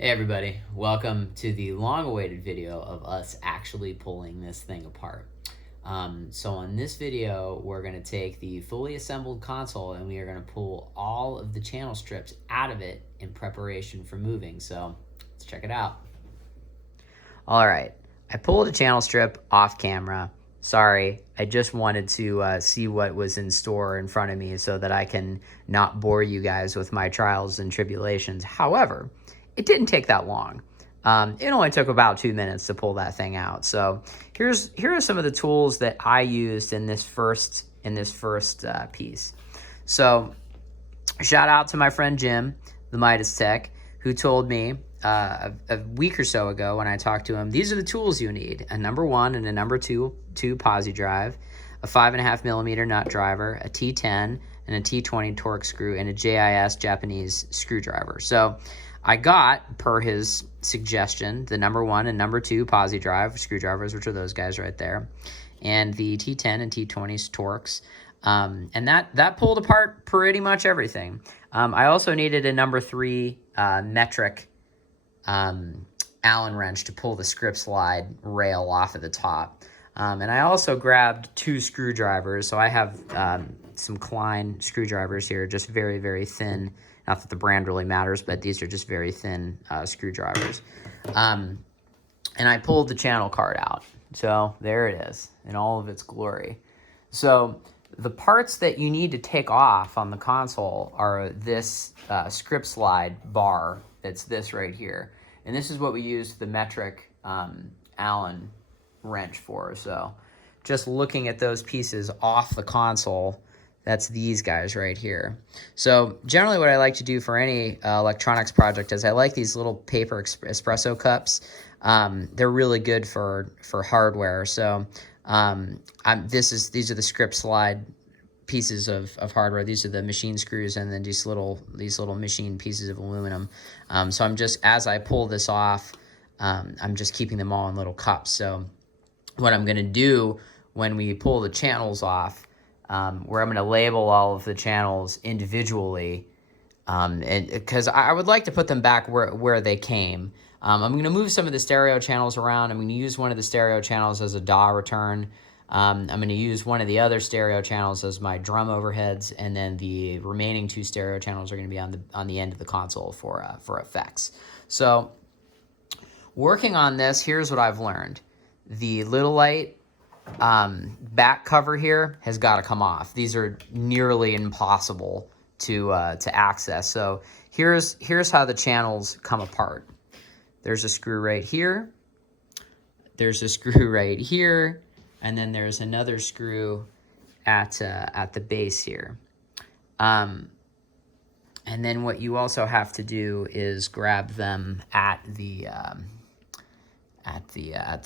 Hey everybody, welcome to the long-awaited video of us actually pulling this thing apart. So on this video, we're going to take the fully assembled console and we are going to pull all of the channel strips out of it in preparation for moving. So let's check it out. All right, I pulled a channel strip off camera. Sorry, I just wanted to see what was in store in front of me so that I can not bore you guys with my trials and tribulations. However, it didn't take that long. It only took about 2 minutes to pull that thing out. So here are some of the tools that I used in this first piece. So shout out to my friend Jim, the Midas Tech, who told me a week or so ago when I talked to him, these are the tools you need: a number 1 and a number 2 posi drive, a 5.5 millimeter nut driver, a T10 and a T20 torque screw, and a JIS Japanese screwdriver. So I got, per his suggestion, the number 1 and number 2 posi drive screwdrivers, which are those guys right there, and the T10 and T20 torques. And that pulled apart pretty much everything. I also needed a number 3 metric Allen wrench to pull the script slide rail off of the top. And I also grabbed 2 screwdrivers. So I have some Klein screwdrivers here, just very, very thin. Not that the brand really matters, but these are just very thin screwdrivers. And I pulled the channel card out. So there it is in all of its glory. So the parts that you need to take off on the console are this script slide bar. That's this right here. And this is what we use the metric Allen wrench for. So just looking at those pieces off the console, that's these guys right here. So generally what I like to do for any electronics project is I like these little paper espresso cups. They're really good for hardware. So these are the script slide pieces of hardware. These are the machine screws, and then these little machine pieces of aluminum. So I'm just, as I pull this off, I'm just keeping them all in little cups. So what I'm gonna do when we pull the channels off, where I'm gonna label all of the channels individually, and because I would like to put them back where they came. I'm gonna move some of the stereo channels around. I'm gonna use one of the stereo channels as a DAW return. I'm going to use one of the other stereo channels as my drum overheads, and then the remaining 2 stereo channels are going to be on the end of the console for effects. So working on this, here's what I've learned. The Littlite back cover here has got to come off. These are nearly impossible to access. So here's how the channels come apart. There's a screw right here. There's a screw right here. And then there's another screw at the base here. And then what you also have to do is grab them at the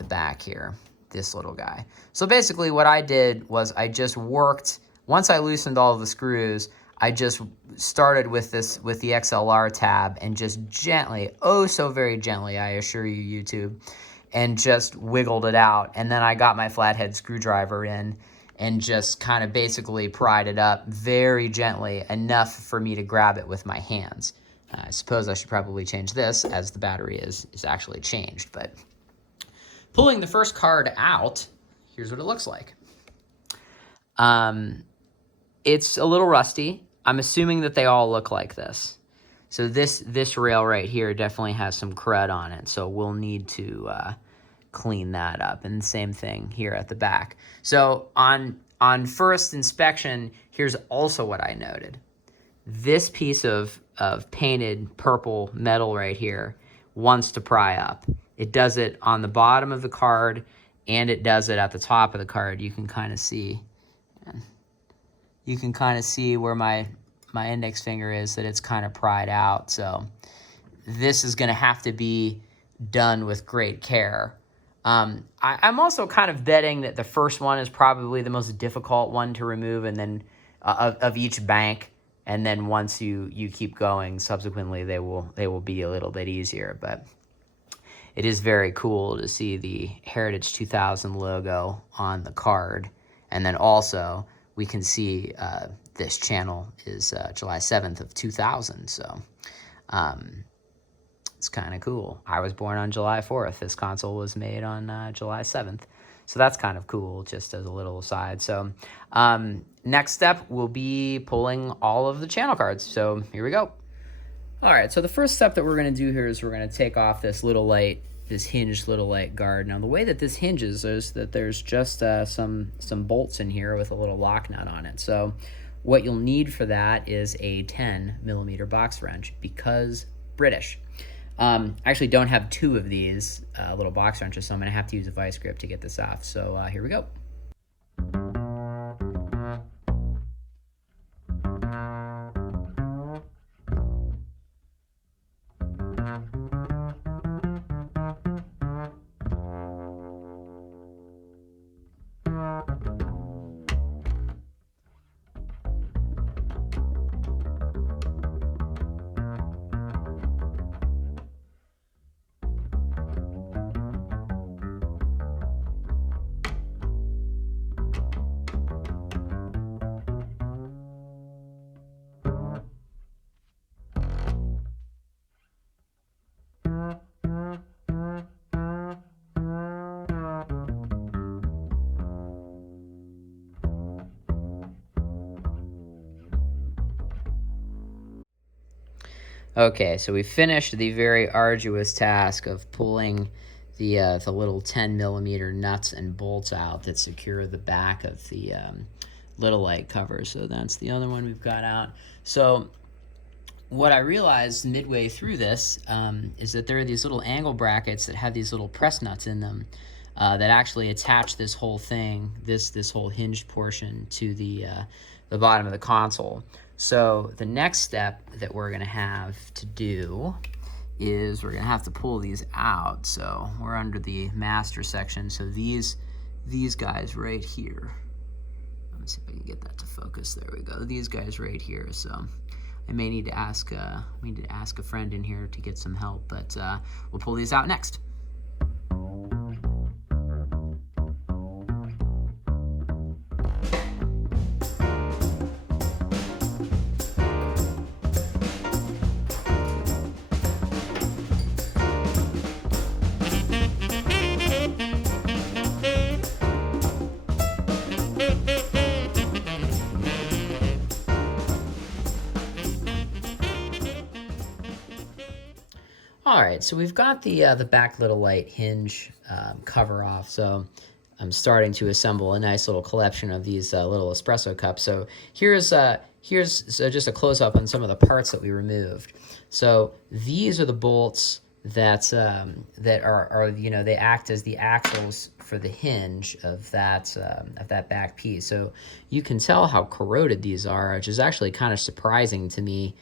back here, this little guy. So basically what I did was I just worked, once I loosened all of the screws, I just started with the XLR tab and just gently, oh so very gently, I assure you, YouTube, and just wiggled it out. And then I got my flathead screwdriver in and just kind of basically pried it up very gently, enough for me to grab it with my hands. I suppose I should probably change this as the battery is actually changed. But pulling the first card out, here's what it looks like. It's a little rusty. I'm assuming that they all look like this. So this rail right here definitely has some crud on it, so we'll need to clean that up. And the same thing here at the back. So on first inspection, here's also what I noted. This piece of painted purple metal right here wants to pry up. It does it on the bottom of the card, and it does it at the top of the card. You can kind of see. You can kind of see where my index finger is, that it's kind of pried out. So this is going to have to be done with great care. I'm also kind of betting that the first one is probably the most difficult one to remove, and then of each bank. And then once you keep going, subsequently they will be a little bit easier. But it is very cool to see the Heritage 2000 logo on the card, and then also we can see this channel is July 7th of 2000. So It's kind of cool. I was born on July 4th. This console was made on July 7th. So that's kind of cool, just as a little aside. So next step will be pulling all of the channel cards. So here we go. All right, so the first step that we're going to do here is we're going to take off this Littlite, this hinged Littlite guard. Now the way that this hinges is that there's just some bolts in here with a little lock nut on it. So what you'll need for that is a 10mm box wrench, because British. I actually don't have two of these little box wrenches, so I'm going to have to use a vice grip to get this off. So here we go. Okay, so we finished the very arduous task of pulling the little 10mm nuts and bolts out that secure the back of the Littlite cover. So that's the other one we've got out. So what I realized midway through this is that there are these little angle brackets that have these little press nuts in them that actually attach this whole thing, this whole hinged portion, to the bottom of the console. So the next step that we're going to have to do is we're going to have to pull these out. So we're under the master section. So these guys right here. Let me see if I can get that to focus. There we go. These guys right here. So I may need to ask a friend in here to get some help, but we'll pull these out next. All right, so we've got the back Littlite hinge cover off. So I'm starting to assemble a nice little collection of these little espresso cups. So here's just a close up on some of the parts that we removed. So these are the bolts that are they act as the axles for the hinge of that back piece. So you can tell how corroded these are, which is actually kind of surprising to me.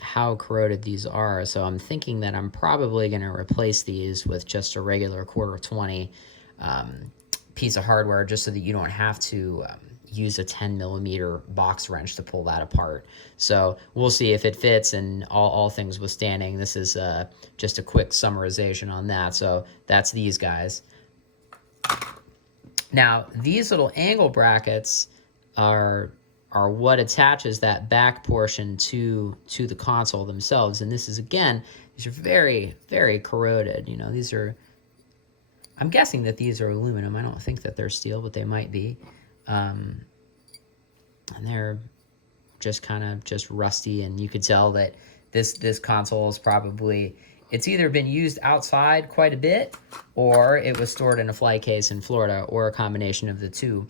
How corroded these are. So I'm thinking that I'm probably going to replace these with just a regular 1/4-20 piece of hardware, just so that you don't have to use a 10mm box wrench to pull that apart. So we'll see if it fits, and all things withstanding, this is just a quick summarization on that. So that's these guys. Now these little angle brackets are what attaches that back portion to the console themselves. And this is, again, these are very, very corroded. You know, these are, I'm guessing that these are aluminum. I don't think that they're steel, but they might be. And they're just kind of just rusty, and you could tell that this console is probably, it's either been used outside quite a bit, or it was stored in a flight case in Florida, or a combination of the two.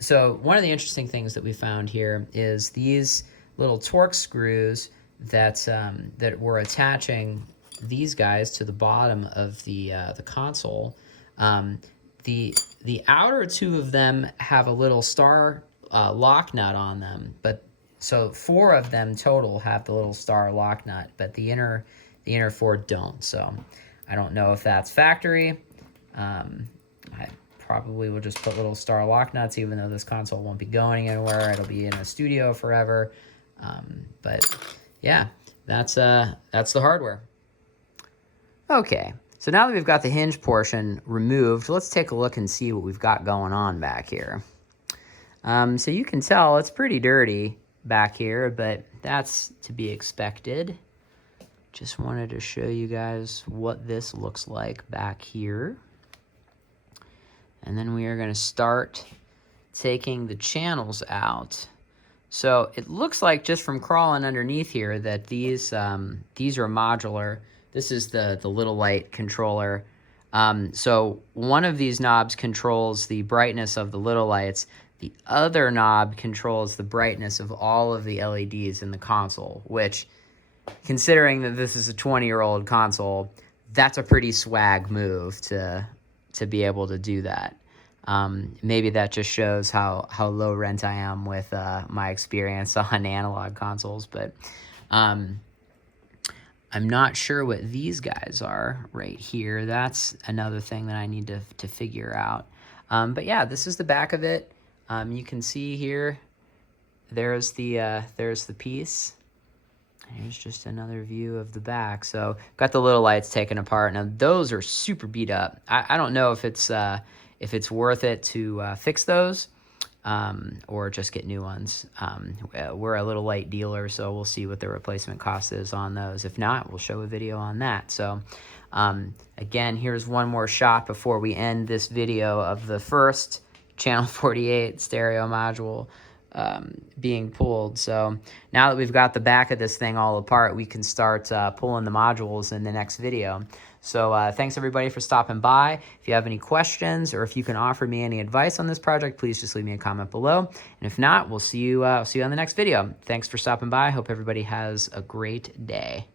So one of the interesting things that we found here is these little Torx screws that were attaching these guys to the bottom of the console. The outer two of them have a little star lock nut on them, but so 4 of them total have the little star lock nut, but the inner 4 don't. So I don't know if that's factory. I probably will just put little star lock nuts, even though this console won't be going anywhere. It'll be in a studio forever. But yeah, that's the hardware. Okay, so now that we've got the hinge portion removed, let's take a look and see what we've got going on back here. So you can tell it's pretty dirty back here, but that's to be expected. just wanted to show you guys what this looks like back here. And then we are going to start taking the channels out. So it looks like just from crawling underneath here that these are modular. This is the Littlite controller. So one of these knobs controls the brightness of the Littlites. The other knob controls the brightness of all of the LEDs in the console, which, considering that this is a 20-year-old console, that's a pretty swag move to be able to do that. Maybe that just shows how low rent I am with my experience on analog consoles, but I'm not sure what these guys are right here. That's another thing that I need to figure out. But yeah, this is the back of it. You can see here, there's the piece. Here's just another view of the back. So got the Littlites taken apart. Now those are super beat up. I don't know if it's worth it to fix those or just get new ones. We're a Littlite dealer, so we'll see what the replacement cost is on those. If not, we'll show a video on that. So again, here's one more shot before we end this video of the first channel 48 stereo module being pulled. So now that we've got the back of this thing all apart, we can start pulling the modules in the next video. So thanks everybody for stopping by. If you have any questions or if you can offer me any advice on this project, please just leave me a comment below. And if not, we'll see you on the next video. Thanks for stopping by. Hope everybody has a great day.